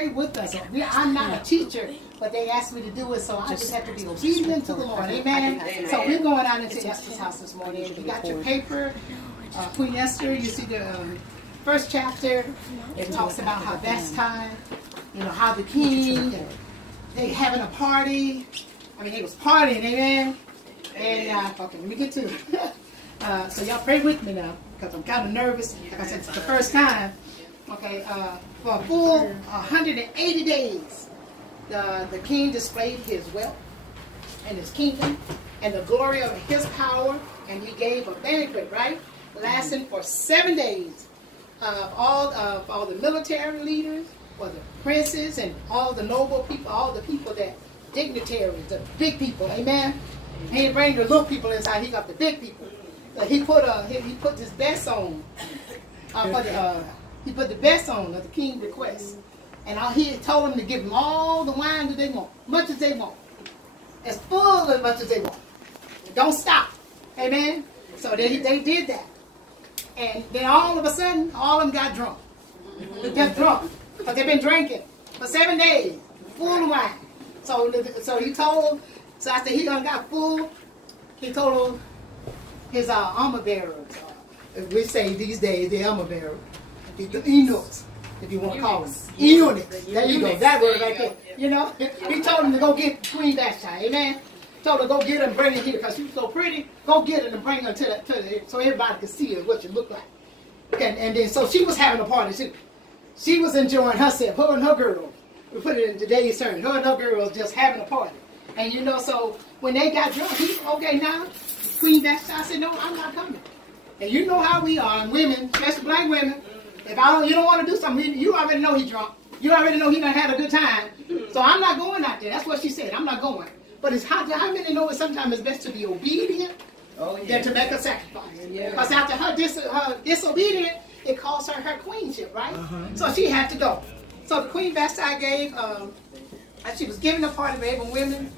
pray with us. I'm not a teacher, but they asked me to do it, so I just have to be obedient to the Lord. Amen. So we're going out into Esther's house this morning. If you got your paper, Queen Esther, you see the first chapter. It talks about how that's time, how the king, they having a party. I mean, they was partying, amen. And okay, let me get to it. So y'all pray with me now, because I'm kind of nervous. Like I said, it's the first time. Okay, for a full 180 days, the king displayed his wealth and his kingdom and the glory of his power, and he gave a banquet, right, lasting for 7 days. All the military leaders, or the princes, and all the noble people, all the people that dignitaries, the big people, amen. He didn't bring the little people inside. He got the big people. He put his best on. He put the best on of the king's request, and he told them to give them all the wine that they want, much as they want, as full as much as they want. Don't stop, amen. So they did that, and then all of a sudden, all of them got drunk. Just drunk, because they've been drinking for 7 days, full of wine. So he told. So after he done got full, he told his armor bearers. We say these days the armor bearers, the eunuchs, if you want to call them eunuchs. There you go, that word right there. He told them to go get Queen Vashti. Amen. Told her go get her and bring her here because she was so pretty. Go get her and bring her to the so everybody could see her what she looked like. And then so she was having a party too. She was enjoying herself. Her and her girls. We put it in today's term. Her and her girls just having a party. And so when they got drunk, he said, okay, now, Queen Vashti said, no, I'm not coming. And you know how we are, and women, especially black women, if you don't want to do something, you already know he's drunk. You already know he done had a good time. So I'm not going out there. That's what she said. I'm not going. But it's how many know it sometimes it's best to be obedient than to make a sacrifice. Because after her disobedience, it cost her queenship, right? So she had to go. So the Queen Vashti gave, she was giving a party for every women.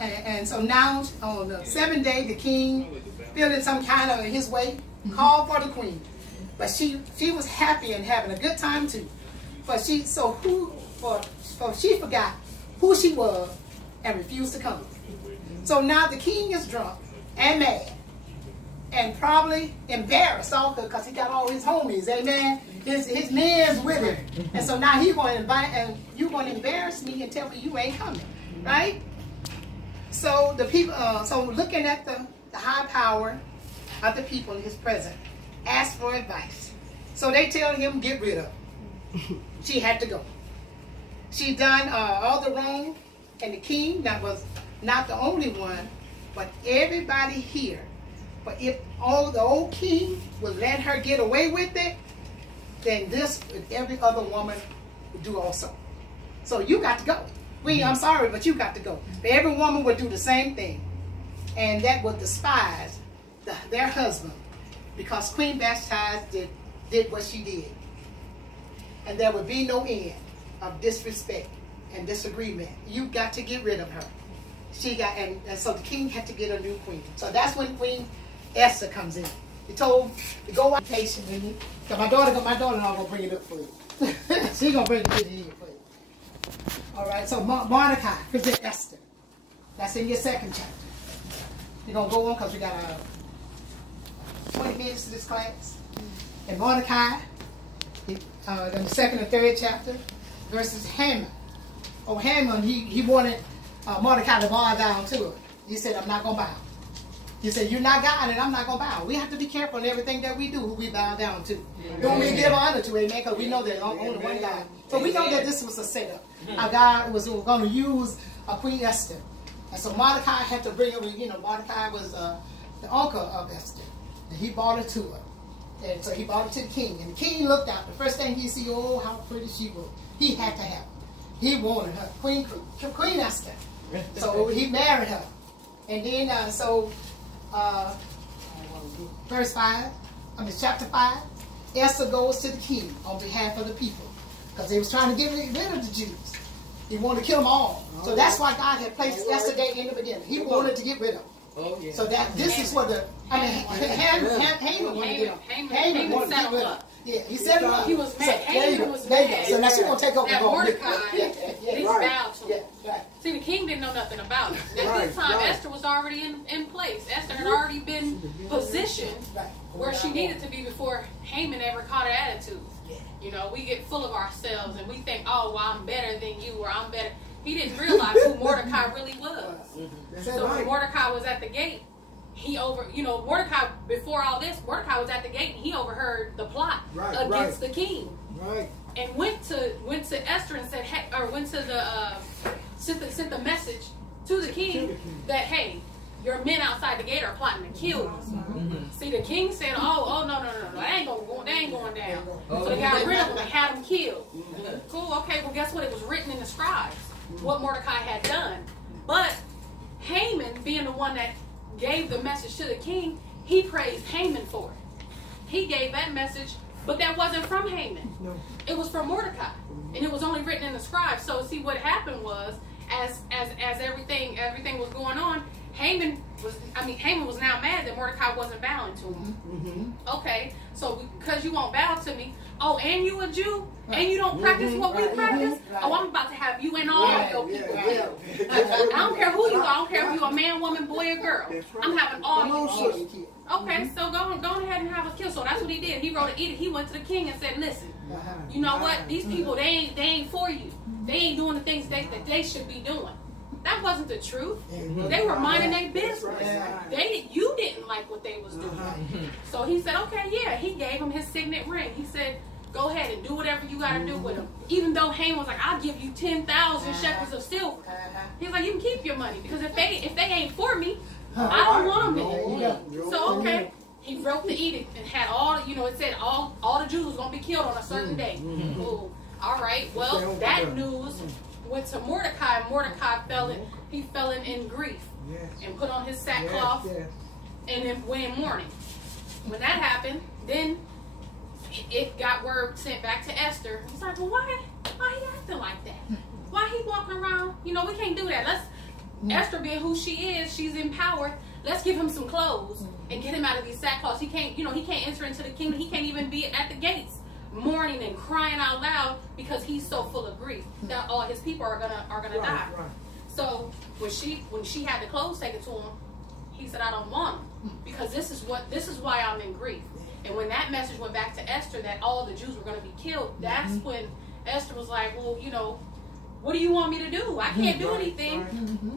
And so now, on the 7th day, the king, feeling some kind of in his way, called for the queen. But she was happy and having a good time too. But she forgot who she was and refused to come. So now the king is drunk and mad and probably embarrassed also because he got all his homies, amen. His men's with him. And so now he's going to invite, and you're going to embarrass me and tell me you ain't coming, right? So the people, so looking at the high power of the people in his presence, asked for advice. So they tell him, get rid of her. She had to go. She done all the wrong, and the king, that was not the only one, but everybody here. But if the old king would let her get away with it, then this every other woman would do also. So you got to go. I'm sorry, but you got to go. But every woman would do the same thing. And that would despise their husband, because Queen Vashti did what she did. And there would be no end of disrespect and disagreement. You got to get rid of her. And so the king had to get a new queen. So that's when Queen Esther comes in. He told to go out patiently. So my daughter not gonna bring it up for you. She's gonna bring it to you for you. All right. So Mordecai present Esther. That's in your second chapter. We're gonna go on because we got 20 minutes to this class. And Mordecai, in the second and third chapter, versus Haman. Oh, Haman, he wanted Mordecai to bow down to her. He said, I'm not gonna bow. He said, you're not God and I'm not going to bow. We have to be careful in everything that we do, who we bow down to. Don't we give honor to, amen, because we know there's only one God. So we know that this was a setup. Our God was going to use Queen Esther. And so Mordecai had to bring her, Mordecai was the uncle of Esther. And he brought her to her. And so he brought her to the king. And the king looked out. The first thing he see, oh, how pretty she was. He had to have her. He wanted her, Queen Esther. So he married her. And then, verse 5, chapter 5, Esther goes to the king on behalf of the people because they was trying to get rid of the Jews. He wanted to kill them all. So that's why God had placed Esther there in the beginning. He wanted to get rid of them. So that this is what Haman wanted to get rid of. Haman wanted to get rid of Yeah, he set him up. He was mad. Haman was there you mad. go. So now she's going to take over that the whole Mordecai didn't bow to him. Right. See, the king didn't know nothing about it. At this time, Esther was already in place. Esther had already been positioned where she needed to be before Haman ever caught her attitude. You know, we get full of ourselves and we think, oh, well, I'm better than you, or I'm better. He didn't realize who Mordecai really was. So when Mordecai was at the gate, Mordecai, before all this, Mordecai was at the gate and he overheard the plot against the king. Right. And went to Esther and said, hey, or went to the sent the message to the king that, hey, your men outside the gate are plotting to kill you. See, the king said, oh, no, they ain't going down. So they got rid of him and had him killed. Cool, okay, well, guess what? It was written in the scribes what Mordecai had done. But Haman, being the one that gave the message to the king, he praised Haman for it. He gave that message, but that wasn't from Haman. No. It was from Mordecai. And it was only written in the scribes. So see, what happened was, as everything was going on, Haman was now mad that Mordecai wasn't bowing to him. Okay, so because you won't bow to me, oh, and you a Jew, and you don't practice what we practice, oh, I'm about to have you and all your people killed. I don't care who you are. I don't care if you're a man, woman, boy, or girl. I'm having all you killed. Okay, so go ahead and have us killed. So that's what he did. He wrote an edict. He went to the king and said, listen, you know what? These people, they ain't for you. They ain't doing the things that they should be doing. That wasn't the truth. They were minding their business. You didn't like what they was doing. So he said, okay, yeah. He gave him his signet ring. He said, go ahead and do whatever you got to do with him. Even though Haman was like, I'll give you 10,000 shekels of silver. He's like, you can keep your money, because if they ain't for me, I don't want them there. So okay, he wrote the edict and had all, it said all the Jews was going to be killed on a certain day. Ooh. All right, well, that news went to Mordecai. Mordecai fell in grief and put on his sackcloth and then went in mourning. When that happened, then it got word sent back to Esther. It's like, well, why he acting like that? Why he walking around? We can't do that. Esther being who she is, she's in power. Let's give him some clothes and get him out of these sackcloths. He can't, he can't enter into the kingdom. He can't even be at the gates mourning and crying out loud because he's so full of grief that all his people are gonna die. Right. So when she had the clothes taken to him, he said, I don't want them, because this is why I'm in grief. And when that message went back to Esther that all the Jews were going to be killed, that's when Esther was like, well, what do you want me to do? I can't do anything.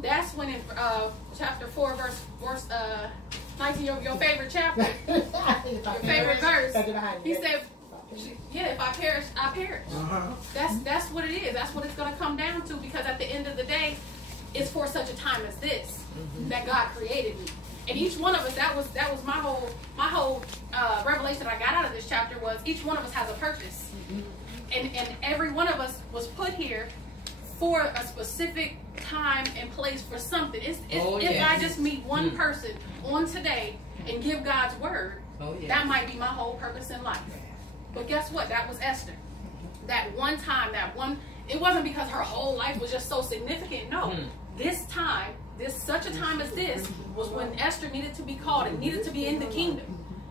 That's when in chapter 4, verse 19, your favorite chapter, your favorite verse, he said, yeah, if I perish, I perish. That's what it is. That's what it's going to come down to, because at the end of the day, it's for such a time as this that God created me. And each one of us, that was my whole revelation that I got out of this chapter, was each one of us has a purpose. And every one of us was put here for a specific time and place for something. If I just meet one person on today and give God's word, that might be my whole purpose in life. But guess what? That was Esther. That one time, it wasn't because her whole life was just so significant. No. This time, such a time as this, was when Esther needed to be called and needed to be in the kingdom.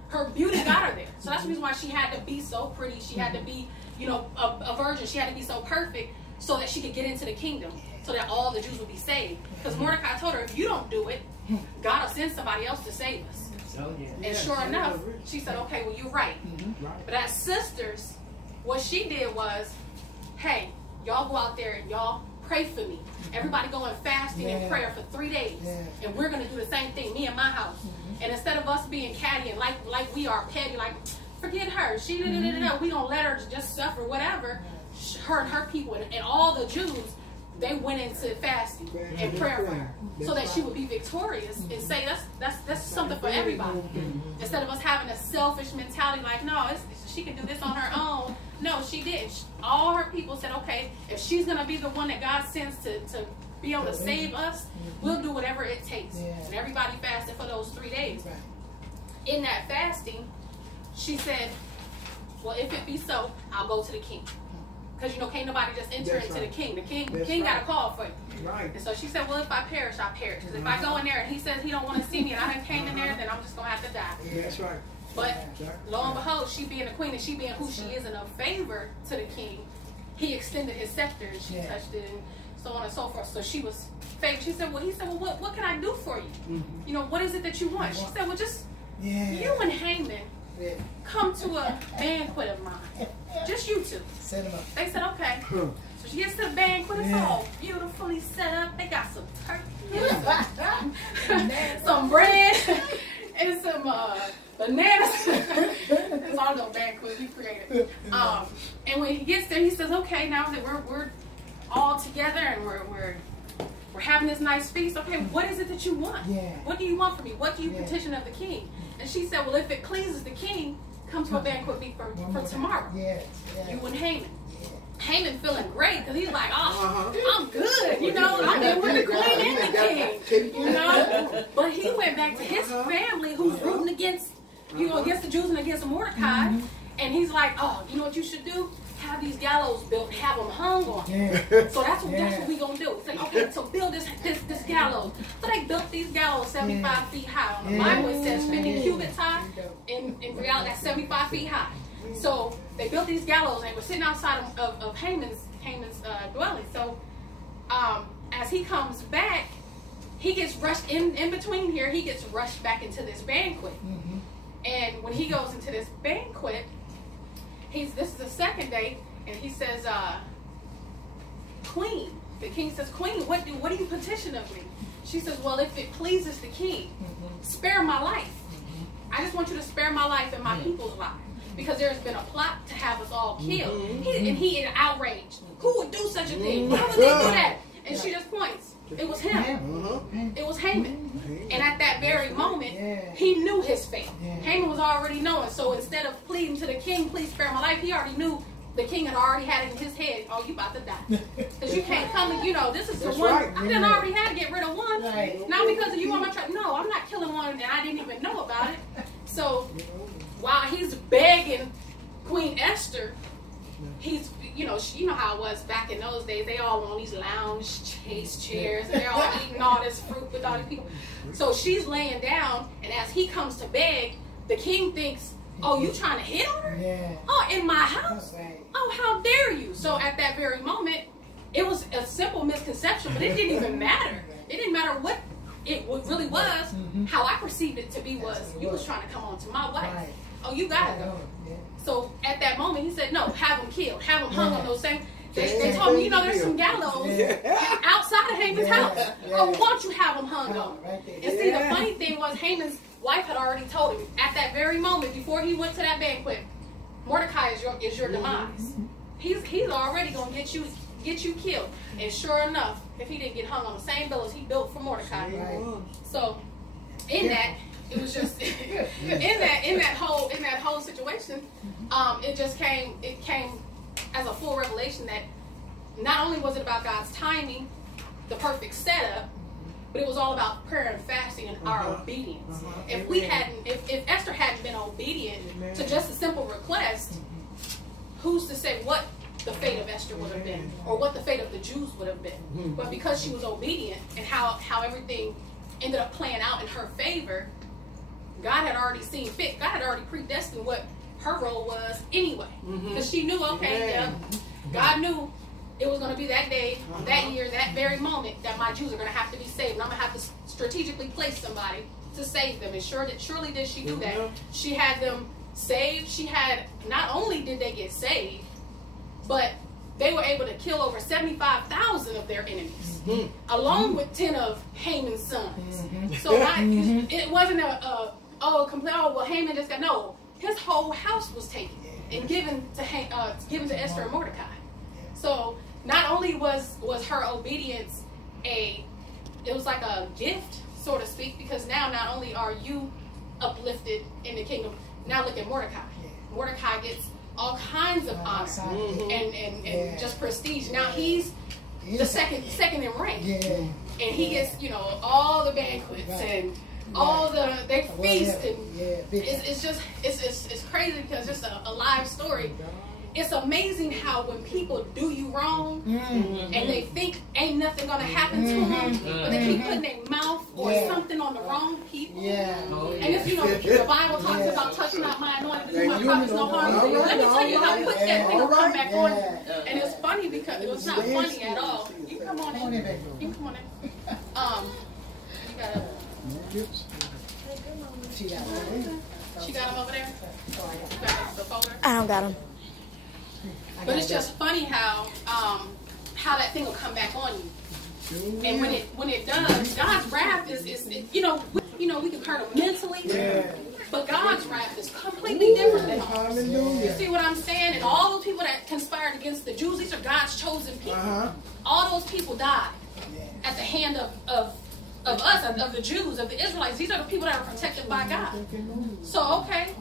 Her beauty got her there. So that's the reason why she had to be so pretty. She had to be, a virgin. She had to be so perfect so that she could get into the kingdom, so that all the Jews would be saved. Because Mordecai told her, if you don't do it, God will send somebody else to save us. And sure enough, she said, okay, well, you're right. But as sisters, what she did was, hey, y'all go out there and y'all pray for me. Everybody go in fasting and prayer for 3 days. And we're going to do the same thing, me and my house. And instead of us being catty and like we are petty, like, forget her. We going to let her just suffer, whatever. Her and her people and all the Jews, they went into fasting and prayer for her, so that she would be victorious and say that's something for everybody. Instead of us having a selfish mentality like, no, she can do this on her own. No, she didn't. All her people said, okay, if she's going to be the one that God sends to be able to save us, we'll do whatever it takes. And everybody fasted for those 3 days. In that fasting, she said, well, if it be so, I'll go to the king. Because, can't nobody just enter into the king. The king got a call for you. And so she said, well, if I perish, I perish. Because if I go in there and he says he don't want to see me and I done came in there, then I'm just going to have to die. That's right. But lo and behold, she being a queen and she being who she is and of favor to the king, he extended his scepter and she touched it and so on and so forth. So she was favored. She said, well, he said, well, what can I do for you? You know, what is it that you want? She said, well, just you and Haman come to a banquet of mine. Just you two. Set him up. They said, okay. So she gets to the banquet. It's all beautifully set up. They got some turkey, some bread, and some bananas. It's all the banquet we created. And when he gets there, he says, okay, now that we're all together and we're having this nice feast. Okay, what is it that you want? What do you want from me? What do you petition of the king? And she said, well, if it pleases the king, come to a banquet with me for tomorrow. You and Haman. Haman feeling great because he's like, oh, I'm good, you know, I'm in with the queen and the king, you know. But he went back to his family who's rooting against, you know, against the Jews and against Mordecai. And he's like, oh, you know what you should do? Have these gallows built and have them hung on. So that's what we're going to do. It's like, okay, so build this gallows. So they built these gallows 75 feet high. On the Bible it says 50 cubits high. In reality, that's 75 feet high. So they built these gallows and were sitting outside of Haman's dwelling. So as he comes back, he gets rushed in between here. He gets rushed back into this banquet. And when he goes into this banquet, this is the second day, and he says, Queen. The king says, Queen, what do you petition of me? She says, well, if it pleases the king, spare my life. I just want you to spare my life and my people's life. Because there's been a plot to have us all killed. And he is outraged. Who would do such a thing? Why would they do that? And she just points. It was him. It was Haman. And at that very moment, he knew his fate. Haman was already knowing. So instead of pleading to the king, please spare my life, he already knew the king had already had it in his head. Oh, you about to die. Because you can't come and, you know, this is the one. I done already had to get rid of one. Not because of you on my track. No, I'm not killing one and I didn't even know about it. So while he's begging Queen Esther, he's, you know how it was back in those days. They all on these lounge chairs and they're all eating all this fruit with all these people. So she's laying down, and as he comes to beg, the king thinks, oh, you trying to hit on her? Oh, in my house? Oh, how dare you? So at that very moment, it was a simple misconception, but it didn't even matter. It didn't matter what it really was. How I perceived it to be was, you was trying to come on to my wife. Oh, you gotta go. So at that moment, he said, no, have them killed. Have them hung on those same. They told me, you know, there's some gallows outside of Haman's house. Oh, why don't you have them hung on? And see, the funny thing was, Haman's wife had already told him at that very moment before he went to that banquet, Mordecai is your demise. He's already gonna get you killed. And sure enough, if he didn't get hung on the same billows he built for Mordecai. So in that, it was just in that whole situation, it came as a full revelation that not only was it about God's timing, the perfect setup, but it was all about prayer and fasting and our obedience. If Esther hadn't been obedient to just a simple request, who's to say what the fate of Esther would have been, or what the fate of the Jews would have been? But because she was obedient and how everything ended up playing out in her favor, God had already seen fit. God had already predestined what her role was anyway. Because she knew, okay, God knew it was going to be that day, that year, that very moment that my Jews are going to have to be saved. And I'm going to have to strategically place somebody to save them. And surely did she do that. She had them saved. Not only did they get saved, but they were able to kill over 75,000 of their enemies, along with 10 of Haman's sons. So it wasn't well, Haman just got, no, his whole house was taken and given to Esther and Mordecai. So not only was her obedience it was like a gift, so to speak, because now not only are you uplifted in the kingdom, now look at Mordecai. Mordecai gets all kinds of honor and just prestige. Now he's the second in rank, and he gets, you know, all the banquets and all they feast, and it's crazy because it's just a live story. It's amazing how when people do you wrong and they think ain't nothing gonna happen to them, but they keep putting their mouth or something on the wrong people. Yeah. And if you know, the Bible talks about touch not my anointed, to do my prophets no harm. Let me tell you how quick that thing will come back on you. And it's funny because it was not funny at all. You can come on in. You can come on in. You gotta. She got him over there. You got the folder. I don't got him. But it's just funny how that thing will come back on you. And when it does, God's wrath is you know we can hurt him mentally, but God's wrath is completely different than ours. You see what I'm saying? And all those people that conspired against the Jews, these are God's chosen people. All those people died at the hand of us, of the Jews, of the Israelites. These are the people that are protected by God. So okay,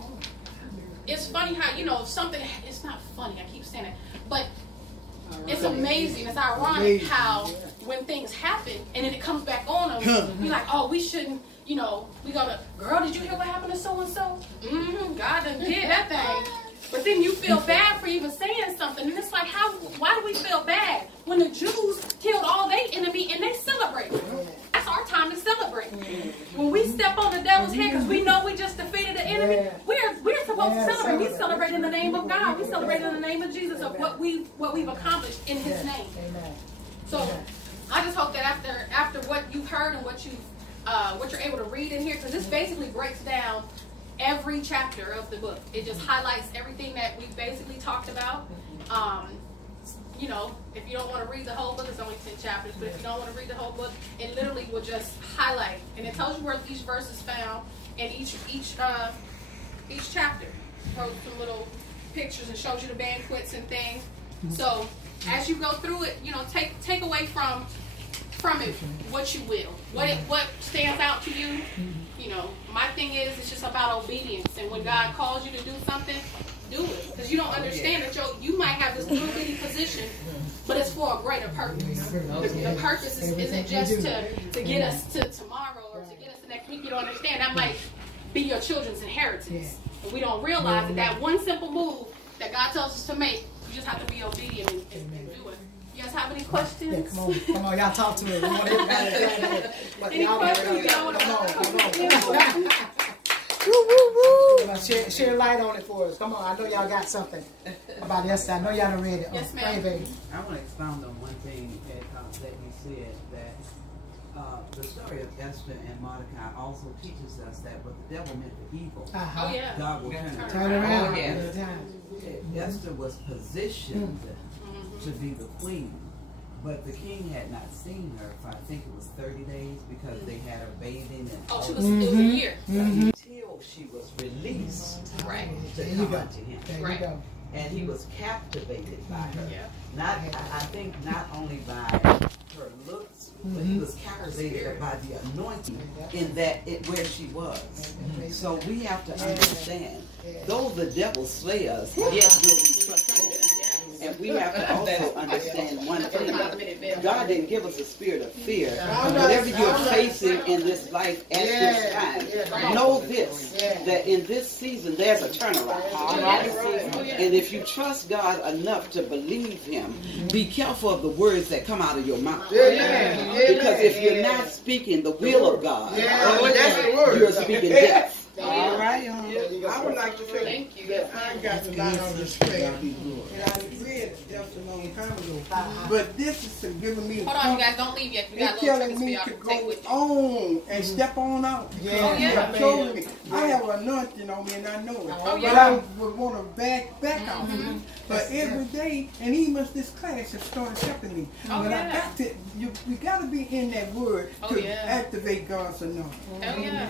it's funny how, you know, something, it's not funny, I keep saying it, but it's amazing, it's ironic how when things happen and then it comes back on them, you're like, oh, we shouldn't, you know, we gotta, girl, did you hear what happened to so-and-so? God done did that thing. But then you feel bad for even saying something, and it's like, why do we feel bad when the Jews killed all their enemy and they celebrated? That's our time to celebrate. When we step on the devil's head because we know we just defeated the enemy, we're supposed to celebrate. We celebrate in the name of God. We celebrate in the name of Jesus of what we've accomplished in His name. So I just hope that after what you've heard and what you're able to read in here, because this basically breaks down every chapter of the book. It just highlights everything that we basically talked about. You know, if you don't want to read the whole book, it's only 10 chapters, but if you don't want to read the whole book, it literally will just highlight. And it tells you where each verse is found and each chapter. Throws some little pictures and shows you the banquets and things. So as you go through it, you know, take away from it what you will. What stands out to you. You know, my thing is, it's just about obedience. And when God calls you to do something, do it. Because you don't understand that you might have this little bitty position, but it's for a greater purpose. The purpose isn't just to get us to tomorrow or to get us to next week. You don't understand. That might be your children's inheritance. And we don't realize that one simple move that God tells us to make, you just have to be obedient and do it. You guys have any questions? Yeah, come on, y'all talk to me. Any questions y'all want to Share light on it for us. Come on, I know y'all got something about Esther. I know y'all done read it. Yes, ma'am. Hey, baby. I want to expound on one thing that you said, that the story of Esther and Mordecai also teaches us that what the devil meant for evil, Oh, yeah. God will Turn around. Esther was positioned to be the queen, but the king had not seen her for, I think it was 30 days, because they had her bathing and it was a year. Until she was released to come unto him. There you go. And he was captivated by her. Yeah. I think not only by her looks, but he was captivated by the anointing in where she was. So we have to understand, though the devil slay us, yet will we trust him. And we have to also understand one thing. God didn't give us a spirit of fear. Whatever you're facing in this life at this time, know this, that in this season there's a turnaround. And if you trust God enough to believe Him, be careful of the words that come out of your mouth. Because if you're not speaking the will of God, you're speaking death. All right. I would like to say that I got a lot of respect, and I read just a long time ago. But this is giving me. Hold on, you guys, don't leave yet. We got It's a little telling me trick to take go with you. on and step on out. Yeah. Told me. I have anointing on me, and I know it. Oh, But I would want to back off. But every day, and even this class has started helping me. Oh, but yeah. I got to. We got to be in that word to activate God's anointing. Oh, yeah.